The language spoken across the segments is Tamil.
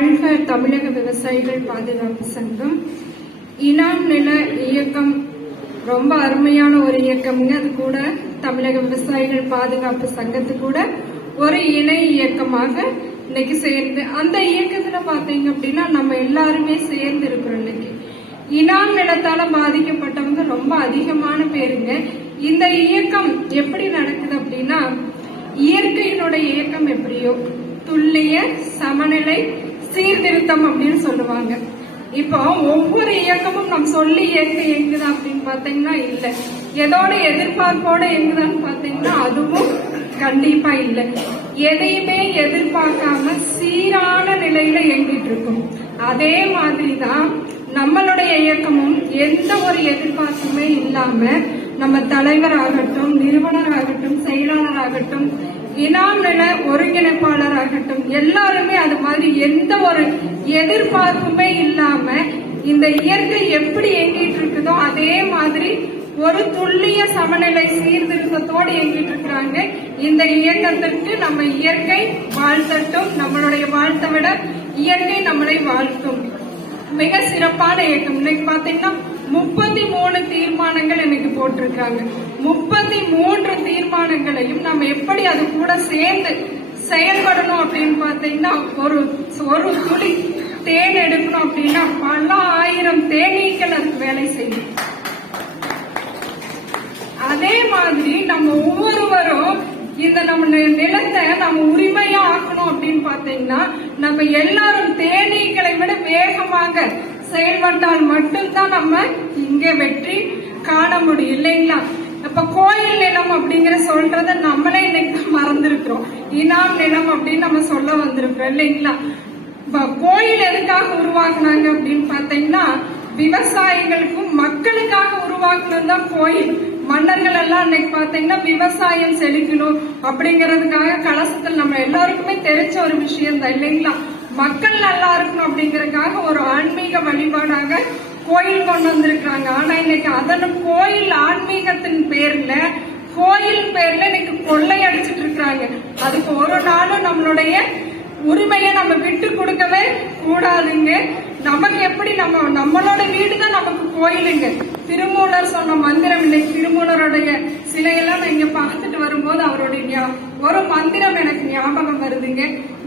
வாழ்க தமிழக விவசாயிகள் பாதுகாப்பு சங்கம். இனாம் நில இயக்கம் ரொம்ப அருமையான ஒரு இயக்கம்ங்க. அது கூட தமிழக விவசாயிகள் பாதுகாப்பு சங்கத்து கூட ஒரு இணை இயக்கமாக இன்னைக்கு சேர்ந்து அந்த இயக்கத்துல பாத்தீங்க அப்படின்னா நம்ம எல்லாருமே சேர்ந்து இருக்கிறோம் இன்னைக்கு. இனாம் நிலத்தால பாதிக்கப்பட்டவங்க ரொம்ப அதிகமான பேருங்க. இந்த இயக்கம் எப்படி நடக்குது அப்படின்னா இயற்கையினுடைய இயக்கம் எப்படியோ துல்லிய சமநிலை சீர்திருத்தம் அப்படின்னு சொல்லுவாங்க. இப்போ ஒவ்வொரு இயக்கமும் நம்ம சொல்லி இயக்க இயங்குதா அப்படின்னு பாத்தீங்கன்னா இல்ல. எதோட எதிர்பார்ப்போட இயங்குதான்னு பாத்தீங்கன்னா அதுவும் கண்டிப்பா இல்ல. எதையுமே எதிர்பார்க்காம சீரான நிலையில இயங்கிட்டு இருக்கும் அதே மாதிரிதான் நம்மளுடைய இயக்கமும் எந்த ஒரு எதிர்பார்ப்புமே இல்லாம நம்ம தலைவராகட்டும் நிறுவனராகட்டும் செயலாளராகட்டும் இனாம் நில ஒருங்கிணைப்பாளர் எல்லாருமே எந்த ஒரு எதிர்பார்ப்புமே இல்லாம இந்த இயற்கை எப்படி இயங்கிட்டு இருக்குதோ அதே மாதிரி ஒரு துல்லிய சமநிலை சீர்திருத்தத்தோடு இயங்கிட்டு இருக்கிறாங்க. இந்த இயக்கத்திற்கு நம்ம இயற்கை வாழ்த்தட்டும் நம்மளுடைய வாழ்த்தை விட இயற்கை நம்மளை வாழ்த்தும். மிக சிறப்பான இயக்கம். இன்னைக்கு பாத்தீங்கன்னா முப்பத்தி மூணு தீர்மானங்கள் இன்னைக்கு போட்டிருக்காங்க. முப்பத்தி மூன்று தீர்மானங்களையும் நம்ம எப்படி அது கூட சேர்ந்து செயல்படணும் அப்படின்னு பார்த்தீங்கன்னா ஒரு ஒரு துளி தேன் எடுக்கணும் அப்படின்னா பல ஆயிரம் தேனீக்கள் அதுக்கு வேலை செய்யும். அதே மாதிரி நம்ம ஒவ்வொருவரும் இந்த நம்ம நிலத்தை நம்ம உரிமையா ஆக்கணும் அப்படின்னு பாத்தீங்கன்னா நம்ம எல்லாரும் தேனீக்களை விட வேகமாக செயல்பட்டால் மட்டும்தான் நம்ம இங்க வெற்றி காண முடியும் இல்லைங்களா? இப்ப கோயில் நிலம் அப்படிங்கிற சொல்றத நம்மளே இன்னைக்கு மறந்துருக்கிறோம். இனாம் நிலம் அப்படின்னு நம்ம சொல்ல வந்திருக்கோம் இல்லைங்களா? இப்ப கோயில் எதுக்காக உருவாக்குனாங்க அப்படின்னு பாத்தீங்கன்னா விவசாயிகளுக்கும் மக்களுக்காக உருவாக்குனது தான் கோயில். மன்னர்கள் எல்லாம் இன்னைக்கு பாத்தீங்கன்னா விவசாயம் செழிக்கணும் அப்படிங்கறதுக்காக கலசத்தில் நம்ம எல்லாருக்குமே தெரிஞ்ச ஒரு விஷயம் தான் இல்லைங்களா? மக்கள் நல்லா இருக்கணும் அப்படிங்கறதுக்காக ஒரு ஆன்மீக வழிபாடாக கோயில் கொண்டு வந்திருக்காங்க ஆனா இன்னைக்கு அதன் கோயில் ஆன்மீகத்தின் பேர்ல கோயில் பேர்ல இன்னைக்கு கொள்ளை அடிச்சிட்டு இருக்காங்க அதுக்கு ஒரு நாளும் நம்மளுடைய உரிமையை நம்ம விட்டு கொடுக்கவே கூடாதுங்க. நமக்கு எப்படி நம்ம நம்மளோட வீடு தான் நமக்கு கோயிலுங்க. திருமூலர் சொன்ன மந்திரம் இன்னைக்கு திருமூலருடைய சிலையெல்லாம் நான் இங்க பார்த்துட்டு வரும்போது அவருடைய ஞாபகம் ஒரு மந்திரம் எனக்கு ஞாபகம் வருதுங்க.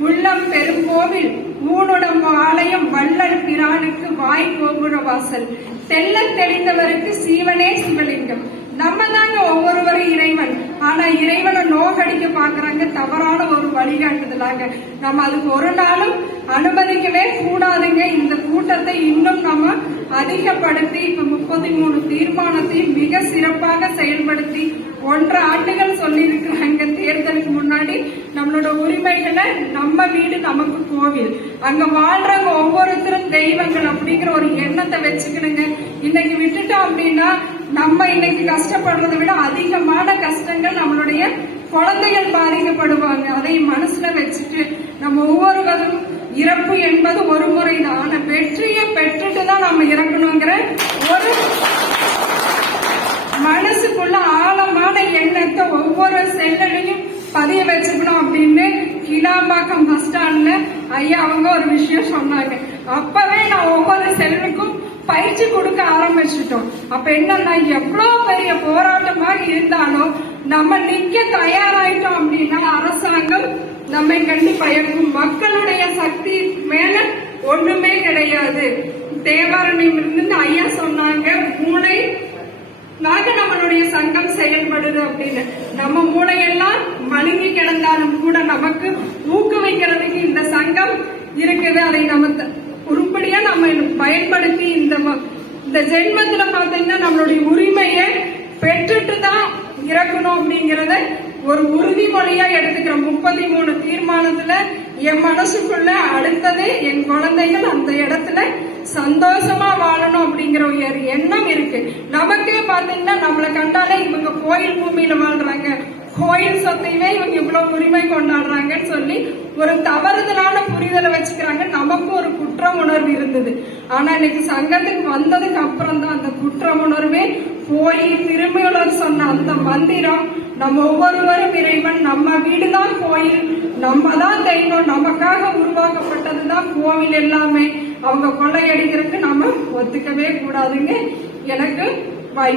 உள்ளம் பெருங்கோவில் ஊனுடம் ஆலயம் வள்ளல் பிரானுக்கு வாய் கோபுர வாசல். தெல்ல தெளிந்தவருக்கு சீவனே சிவலிங்கம். நம்ம தாங்க ஒவ்வொருவரும் இறைவன். ஆனா இறைவனை நோக்கடிக்க பாக்குறாங்க தவறான ஒரு வழிகாட்டுதலாங்க நம்ம அதுக்கு ஒரு நாளும் அனுமதிக்கவே கூடாதுங்க. இந்த கூட்டத்தை இன்னும் நம்ம அதிகப்படுத்தி இப்ப முப்பத்தி மூணு தீர்மானத்தையும் மிக சிறப்பாக செயல்படுத்தி ஒன்றரை ஆண்டுகள் சொல்லியிருக்கிறாங்க தேர்தலுக்கு முன்னாடி நம்மளோட உரிமைகளை நம்ம வீடு நமக்கு கோவில். அங்க வாழ்றவங்க ஒவ்வொருத்தரும் தெய்வங்கள் அப்படிங்கிற ஒரு எண்ணத்தை வச்சுக்கணுங்க. இன்னைக்கு விட்டுட்டோம் அப்படின்னா நம்ம இன்னைக்கு கஷ்டப்படுறதை விட அதிகமான கஷ்டங்கள் நம்மளுடைய குழந்தைகள் பாதிக்கப்படுவாங்க. அதை மனசுல வச்சுட்டு நம்ம ஒவ்வொருவரும் இறப்பு என்பது ஒரு முறைதான் ஆனா வெற்றியை பெற்றுட்டு தான் நம்ம இறக்கணுங்கிற ஒரு மனசுக்குள்ள ஆழமான எண்ணத்தை ஒவ்வொரு செல்லையும் பதிய வச்சுக்கணும் அப்படின்னு கிளாம்பாக்கம் பஸ் ஸ்டாண்ட்ல ஐயா அவங்க ஒரு விஷயம் சொன்னாங்க. அப்பவே நான் ஒவ்வொரு செல்லுக்கும் பயிற்சி கொடுக்க ஆரம்பிச்சிட்டோம். அப்ப என்னன்னா எவ்வளவு பெரிய போராட்டமாக இருந்தாலும் நம்ம நிக்க தயாராயிட்டோம் அப்படின்னா அரசாங்கம் நம்மை கண்டு பயக்கும் மக்களுடைய சக்தி மேல ஒண்ணுமே கிடையாது. தேவாரண்யம் ஐயா சொன்னாங்க மூளை நாங்க நம்மளுடைய சங்கம் செயல்படுது அப்படின்னு. நம்ம மூளையெல்லாம் மழுங்கி கிடந்தாலும் கூட நமக்கு ஊக்குவிக்கிறதுக்கு இந்த சங்கம் இருக்குது. அதை நம்ம உருப்படியா நம்ம பயன்படுத்தி இந்த ம- இந்த ஜென்மத்துல பாத்தீங்கன்னா நம்மளுடைய உரிமையை பெற்றுட்டு தான் இறக்கணும் அப்படிங்கறத ஒரு உறுதிமொழியா எடுத்துக்கிறோம். முப்பத்தி மூணு தீர்மானத்துல என் மனசுக்குள்ள அடுத்தது என் குழந்தைகள் அந்த இடத்துல சந்தோஷமா வாழணும் அப்படிங்கிற ஒரு எண்ணம் இருக்கு. நமக்கே பாத்தீங்கன்னா நம்மளை கண்டாலே இவங்க கோயில் பூமியில வாழ்றாங்க. கோயில் சொத்தையுமே இவங்க இவ்வளவு உரிமை கொண்டாடுறாங்கன்னு சொல்லி ஒரு தவறுதலான புரிதலை வச்சுக்கிறாங்க. நமக்கும் ஒரு குற்ற உணர்வு இருந்தது. ஆனா இன்னைக்கு சங்கத்துக்கு வந்ததுக்கு அப்புறம் தான் அந்த குற்ற உணர்வே போய் திரும்பியுள்ளர் சொன்ன அந்த மந்திரம் நம்ம ஒவ்வொருவரும் இறைவன் நம்ம வீடுதான் கோயில் நம்ம தான் தெய்வம் நமக்காக உருவாக்கப்பட்டதுதான் கோவில் எல்லாமே. அவங்க கொள்ளையடிக்கிறதுக்கு நம்ம ஒத்துக்கவே கூடாதுங்க. எனக்கு